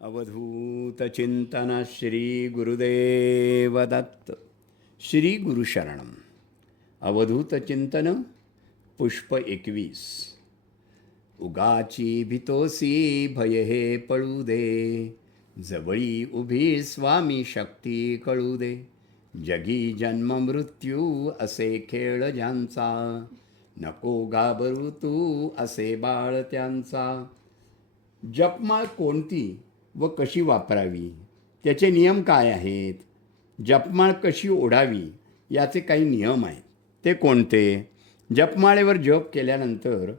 अवधूत चिंतन श्री गुरुदेव दत्त. श्री गुरुशरणम. अवधूत चिंतन पुष्प 21. उगाची भितोसी भय हे पळू दे, जवळी उभी स्वामी शक्ती कळू दे. जगी जन्म मृत्यू असे खेळ ज्यांचा, नको घाबरू तू असे बाळ त्यांचा. जपमाळ कोणती व कशी वापरावी, त्याचे नियम काय आहेत? जपमाळ कशी ओढावी याचे काही नियम आहेत. ते कोणते? जपमाळेवर जप केल्यानंतर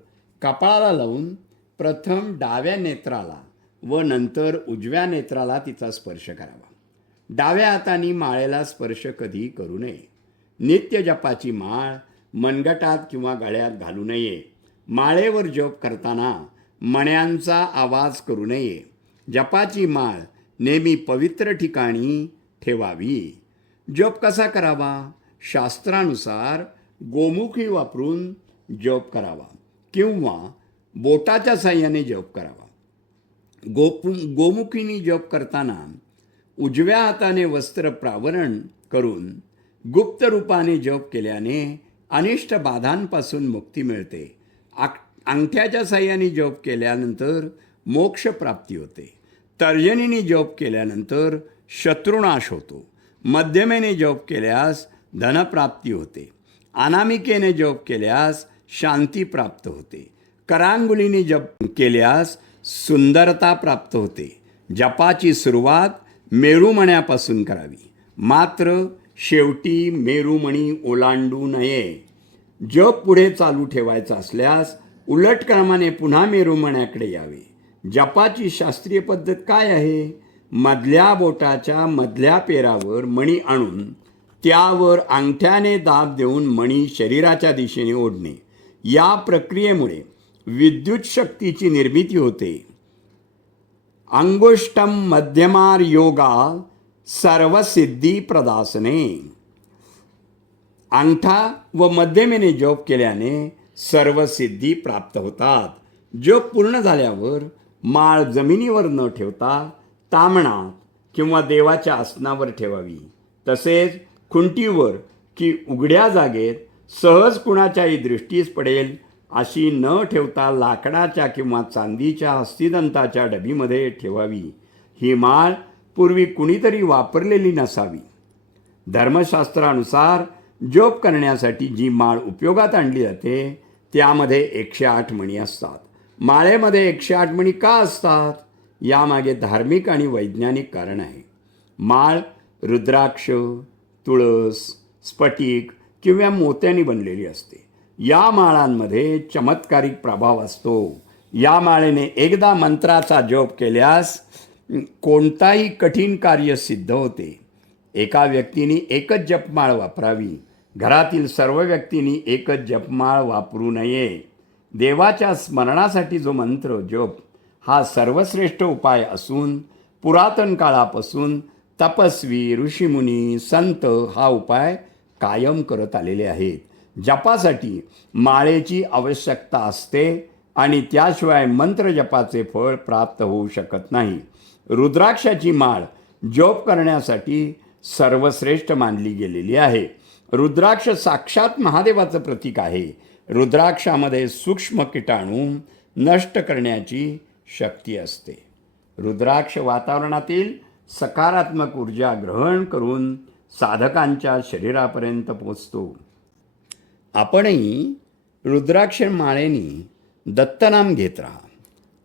कपाळाला लावून प्रथम डाव्या नेत्राला व नंतर उजव्या नेत्राला तिचा स्पर्श करावा. डाव्या हाताने माळेला स्पर्श कधी करू नये. नित्य जपाची माळ मनगटात किंवा गळ्यात घालू नये. माळेवर जप करताना मण्यांचा आवाज करू नये. जपाची माळ नेहमी पवित्र ठिकाणी ठेवावी. जप कसा करावा? शास्त्रानुसार गोमुखी वापरून जप करावा किंवा बोटाच्या साह्याने जप करावा. गोमुखीने जप करताना उजव्या हाताने वस्त्र प्रावरण करून गुप्त रूपाने जप केल्याने अनिष्ट बाधांपासून मुक्ती मिळते. अंगठ्याच्या साह्याने जप केल्यानंतर मोक्ष प्राप्ती होते. तर्जनीने जप केल्यानंतर शत्रुनाश होतो. मध्यमेने जप केल्यास धनप्राप्ती होते. अनामिकेने जप केल्यास शांती प्राप्त होते. करांगुलीने जप केल्यास सुंदरता प्राप्त होते. जपाची सुरुवात मेरुमण्यापासून करावी, मात्र शेवटी मेरुमणी ओलांडू नये. जप पुढे चालू ठेवायचा असल्यास उलट क्रमाने पुन्हा मेरुमण्याकडे यावे. जपाची शास्त्रीय पद्धत काय आहे? मधल्या बोटाच्या मधल्या पेरावर मणी आणून त्यावर अंगठ्याने दाब देऊन मणी शरीराच्या दिशेने ओढणे. या प्रक्रियेमुळे विद्युत शक्तीची निर्मिती होते. अंगुष्टम मध्यमार योगा सर्वसिद्धी प्रदासने. अंगठा व मध्यमेने जप केल्याने सर्व सिद्धी प्राप्त होतात. जप पूर्ण झाल्यावर माळ जमिनीवर न ठेवता तामणात किंवा देवाच्या आसनावर ठेवावी. तसेच खुंटीवर की उघड्या जागेत सहज कुणाच्याही दृष्टीस पडेल अशी न ठेवता लाकडाच्या किंवा चांदीच्या हस्तिदंताच्या डबीमध्ये ठेवावी. ही माळ पूर्वी कुणीतरी वापरलेली नसावी. धर्मशास्त्रानुसार जप करण्यासाठी जी माळ उपयोगात आणली जाते त्यामध्ये 108 मणी असतात. माळेमध्ये 108 मणी का असतात? यामागे धार्मिक आणि वैज्ञानिक कारण आहे. माळ रुद्राक्ष, तुळस, स्फटिक किंवा मोत्याने बनलेली असते. या माळांमध्ये चमत्कारिक प्रभाव असतो. या माळेने एकदा मंत्राचा जप केल्यास कोणताही कठीण कार्य सिद्ध होते. एका व्यक्तीने एकच जपमाळ वापरावी. घरातील सर्व व्यक्तींनी एकच जपमाळ वापरू नये. देवाच्या स्मरणासाठी जो मंत्र जप हा सर्वश्रेष्ठ उपाय असून पुरातन काळापासून तपस्वी, ऋषीमुनी, संत हा उपाय कायम करत आलेले आहेत. जपासाठी माळेची आवश्यकता असते आणि त्याशिवाय मंत्र जपाचे फळ प्राप्त होऊ शकत नाही. रुद्राक्षाची माळ जप करण्यासाठी सर्वश्रेष्ठ मानली गेलेली आहे. रुद्राक्ष साक्षात महादेवाचं प्रतीक आहे. रुद्राक्षामध्ये सूक्ष्म किटाणू नष्ट करण्याची शक्ती असते. रुद्राक्ष वातावरणातील सकारात्मक ऊर्जा ग्रहण करून साधकांच्या शरीरापर्यंत पोचतो. आपणही रुद्राक्ष माळेनी दत्तनाम घेत राहा.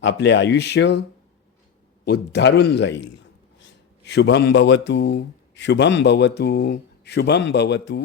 आपले आयुष्य उद्धारून जाईल. शुभम भवतु, शुभम भवतु, शुभम भवतु.